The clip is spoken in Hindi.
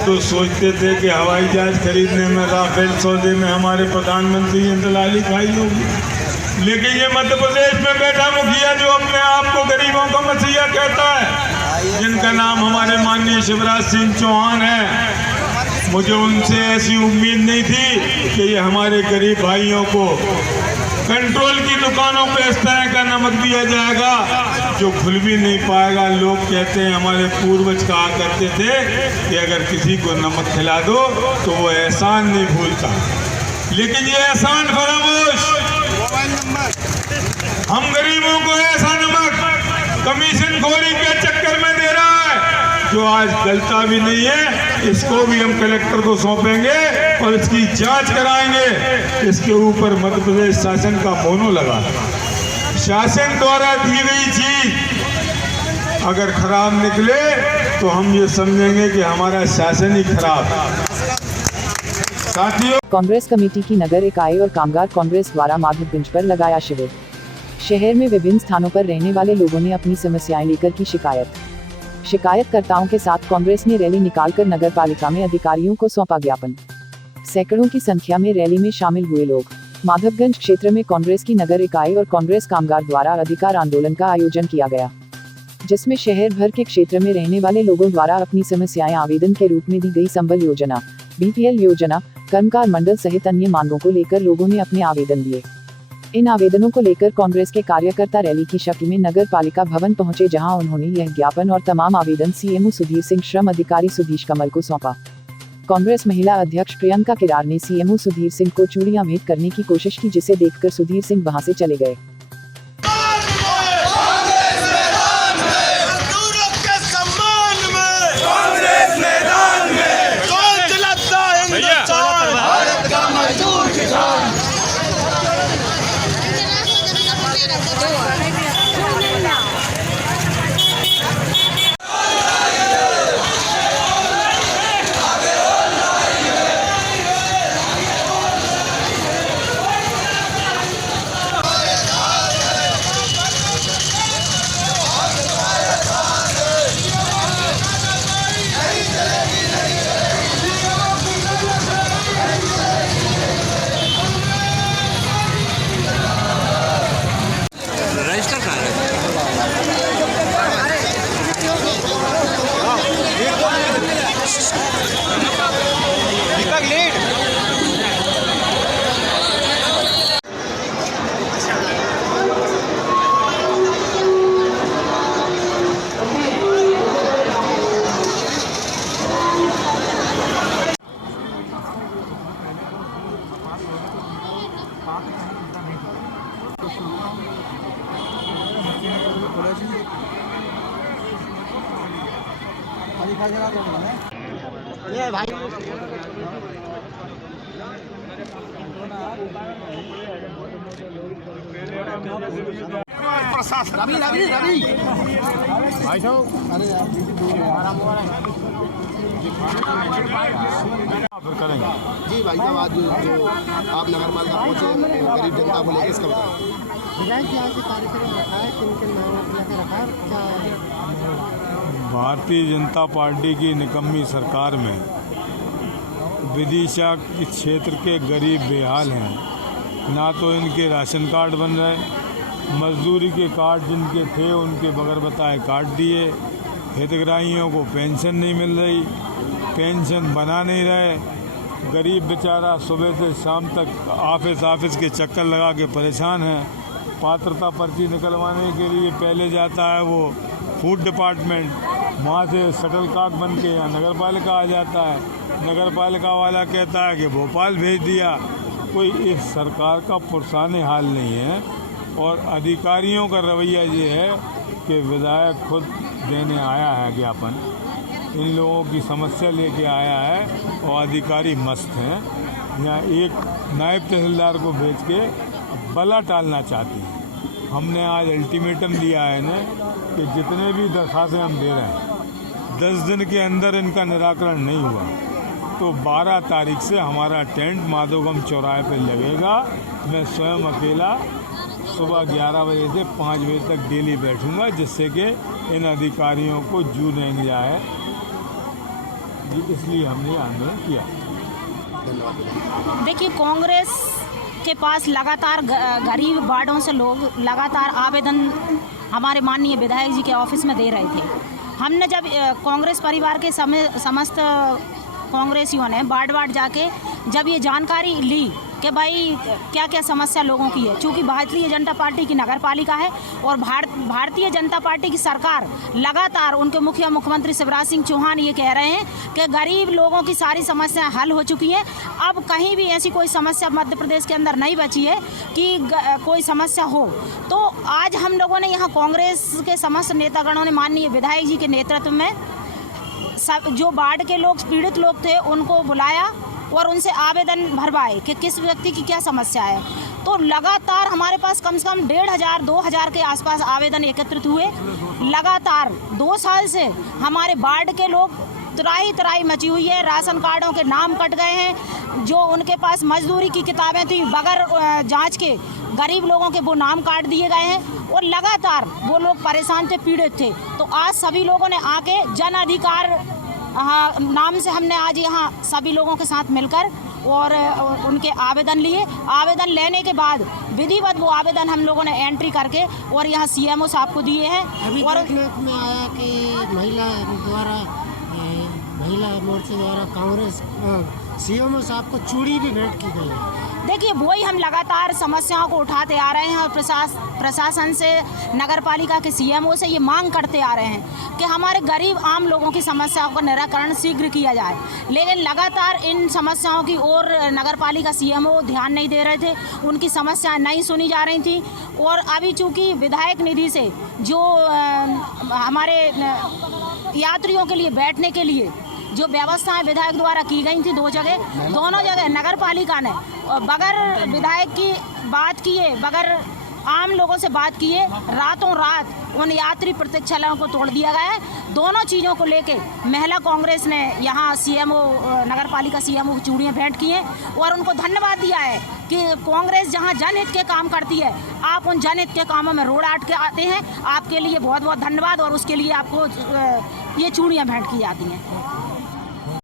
तो सोचते थे कि हवाई जहाज खरीदने में, राफेल सौदे में हमारे प्रधानमंत्री ने दलाली खाई होगी, लेकिन ये मध्य प्रदेश में बैठा मुखिया जो अपने आप को गरीबों का मसीहा कहता है, जिनका नाम हमारे माननीय शिवराज सिंह चौहान है, मुझे उनसे ऐसी उम्मीद नहीं थी कि ये हमारे गरीब भाइयों को कंट्रोल की दुकानों पे इस तरह का नमक दिया जाएगा जो खुल भी नहीं पाएगा। लोग कहते हैं, हमारे पूर्वज कहा करते थे कि अगर किसी को नमक खिला दो तो वो एहसान नहीं भूलता, लेकिन ये एहसान फरामोश। हम गरीबों को ऐसा नमक कमीशन खोरी के चक्कर में दे रहा है जो आज गलता भी नहीं है। इसको भी हम कलेक्टर को सौंपेंगे और इसकी जांच कराएंगे। इसके ऊपर मध्य प्रदेश शासन का मोनो लगा। शासन द्वारा दी गई चीज अगर खराब निकले तो हम ये समझेंगे कि हमारा शासन ही खराब है। साथियों, कांग्रेस कमेटी की नगर इकाई और कामगार कांग्रेस द्वारा माधवगंज पर लगाया शिविर। शहर में विभिन्न स्थानों पर रहने वाले लोगों ने अपनी समस्याएं लेकर की शिकायतकर्ताओं के साथ कांग्रेस ने रैली निकालकर नगर पालिका में अधिकारियों को सौंपा ज्ञापन। सैकड़ों की संख्या में रैली में शामिल हुए लोग। माधवगंज क्षेत्र में कांग्रेस की नगर इकाई और कांग्रेस कामगार द्वारा अधिकार आंदोलन का आयोजन किया गया, जिसमें शहर भर के क्षेत्र में रहने वाले लोगों द्वारा अपनी समस्याएं आवेदन के रूप में दी गई संबल योजना, BPL योजना, कर्मकार मंडल सहित अन्य मांगों को लेकर लोगों ने अपने आवेदन दिए। इन आवेदनों को लेकर कांग्रेस के कार्यकर्ता रैली की शक्ल में नगर पालिका भवन पहुंचे, जहां उन्होंने यह ज्ञापन और तमाम आवेदन CMO सुधीर सिंह, श्रम अधिकारी सुधीश कमल को सौंपा। कांग्रेस महिला अध्यक्ष प्रियंका किरार ने CMO सुधीर सिंह को चूड़ियां भेंट करने की कोशिश की, जिसे देखकर सुधीर सिंह वहां से चले गए। ये भाई रवि रवि रवि भाई साहब, अरे हमारा मोबाइल करेंगे जी भाई साहब। आज जो आप नगर पालिका पहुँचे गरीब जनता को लेकर, इसका बताएं। विधायक जी आज कार्यक्रम रखा है, किन किन मांगों को लेकर रखा है, क्या? भारतीय जनता पार्टी की निकम्मी सरकार में विदिशा के क्षेत्र के गरीब बेहाल हैं। ना तो इनके राशन कार्ड बन रहे, मजदूरी के कार्ड जिनके थे उनके बगैर बताए काट दिए, हितग्राहियों को पेंशन नहीं मिल रही, पेंशन बना नहीं रहे। गरीब बेचारा सुबह से शाम तक ऑफिस के चक्कर लगा के परेशान है। पात्रता पर्ची निकलवाने के लिए पहले जाता है वो फूड डिपार्टमेंट, वहाँ से शटल कॉक बन के यहाँ नगर पालिका आ जाता है। नगर पालिका वाला कहता है कि भोपाल भेज दिया। कोई इस सरकार का पुरसाने हाल नहीं है और अधिकारियों का रवैया ये है कि विधायक खुद देने आया है ज्ञापन, इन लोगों की समस्या लेके आया है और अधिकारी मस्त हैं। यहाँ एक नायब तहसीलदार को भेज के बला टालना चाहती हैं। हमने आज अल्टीमेटम दिया है इन्हें कि जितने भी दरख्वास्तें हम दे रहे हैं 10 दिन के अंदर इनका निराकरण नहीं हुआ तो 12 तारीख से हमारा टेंट माधवगंज चौराहे पे लगेगा। मैं स्वयं अकेला सुबह 11 बजे से 5 बजे तक डेली बैठूंगा, जिससे कि इन अधिकारियों को जू नहीं जाए। इसलिए हमने आंदोलन किया। धन्यवाद। देखिए, कांग्रेस के पास लगातार गरीब वार्डों से लोग लगातार आवेदन हमारे माननीय विधायक जी के ऑफिस में दे रहे थे। हमने जब कांग्रेस परिवार के समस्त कांग्रेसियों ने वार्ड जाके जब ये जानकारी ली कि भाई क्या क्या समस्या लोगों की है, चूँकि भारतीय जनता पार्टी की नगर पालिका है और भारतीय जनता पार्टी की सरकार लगातार, उनके मुख्यमंत्री शिवराज सिंह चौहान ये कह रहे हैं कि गरीब लोगों की सारी समस्याएं हल हो चुकी हैं। अब कहीं भी ऐसी कोई समस्या मध्य प्रदेश के अंदर नहीं बची है कि कोई समस्या हो। तो आज हम लोगों ने यहाँ कांग्रेस के समस्त नेतागणों ने माननीय विधायक जी के नेतृत्व में सब जो वार्ड के लोग, पीड़ित लोग थे, उनको बुलाया और उनसे आवेदन भरवाए कि किस व्यक्ति की क्या समस्या है। तो लगातार हमारे पास कम से कम 1,500-2,000 के आसपास आवेदन एकत्रित हुए। लगातार 2 साल से हमारे वार्ड के लोग त्राही मची हुई है। राशन कार्डों के नाम कट गए हैं, जो उनके पास मजदूरी की किताबें थी बगैर जांच के गरीब लोगों के वो नाम काट दिए गए हैं और लगातार वो लोग परेशान थे, पीड़ित थे। तो आज सभी लोगों ने आके जन अधिकार नाम से हमने आज यहाँ सभी लोगों के साथ मिलकर और उनके आवेदन लिए। आवेदन लेने के बाद विधिवत वो आवेदन हम लोगों ने एंट्री करके और यहाँ सीएमओ साहब को दिए हैं। अभी और देखने में आया कि महिला मोर्चे द्वारा कांग्रेस सीएमओ साहब को चूड़ी भी भेंट की गई है। देखिए, वही हम लगातार समस्याओं को उठाते आ रहे हैं और प्रशासन से, नगर पालिका के सीएमओ से ये मांग करते आ रहे हैं कि हमारे गरीब आम लोगों की समस्याओं का निराकरण शीघ्र किया जाए। लेकिन लगातार इन समस्याओं की ओर नगर पालिका सीएमओ ध्यान नहीं दे रहे थे, उनकी समस्याएं नहीं सुनी जा रही थी। और अभी चूँकि विधायक निधि से जो हमारे यात्रियों के लिए बैठने के लिए जो व्यवस्थाएं विधायक द्वारा की गई थी दोनों जगह नगर पालिका ने बगैर विधायक की बात किए, बगैर आम लोगों से बात किए, रातों रात उन यात्री प्रतीक्षालयों को तोड़ दिया गया है। दोनों चीज़ों को लेके महिला कांग्रेस ने यहाँ सीएमओ, नगर पालिका सीएमओ की चूड़ियाँ भेंट की हैं और उनको धन्यवाद दिया है कि कांग्रेस जहाँ जनहित के काम करती है, आप उन जनहित के कामों में रोड आट के आते हैं। आपके लिए बहुत बहुत धन्यवाद और उसके लिए आपको ये चूड़ियाँ भेंट की जाती हैं।